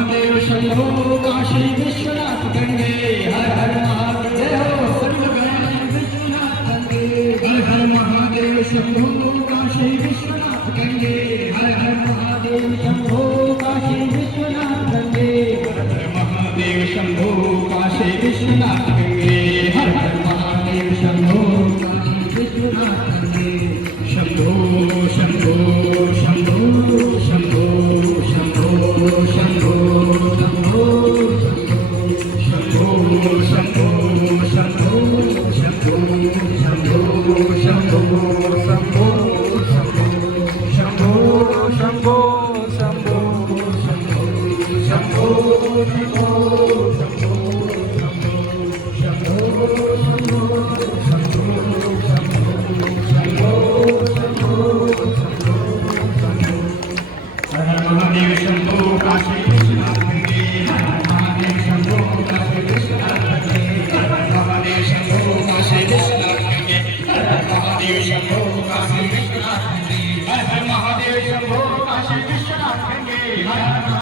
महादेव शंभो काशी विश्वनाथ गंगे हर हर महादेव सर्व गणेश विश्वनाथ गंगे हर हर महादेव शंभो काशी विश्वनाथ गंगे हर हर महादेव शंभो काशी विश्वनाथ गंगे हर हर महादेव शंभो काशी विश्वनाथ गंगे हर हर महादेव शंभो काशी विश्वनाथ गंगे शंभो शंभो शंभो शंभो शंभो शंभो शंभो शंभो शंभो शंभो शंभो शंभो शंभो शंभो शंभो शंभो शंभो शंभो महादेव शंभो काशी विश्वनाथ गंगे महादेव शंभो काशी विश्वनाथ गंगे महादेव शंभो काशी विश्वनाथ गंगे महादेव शंभो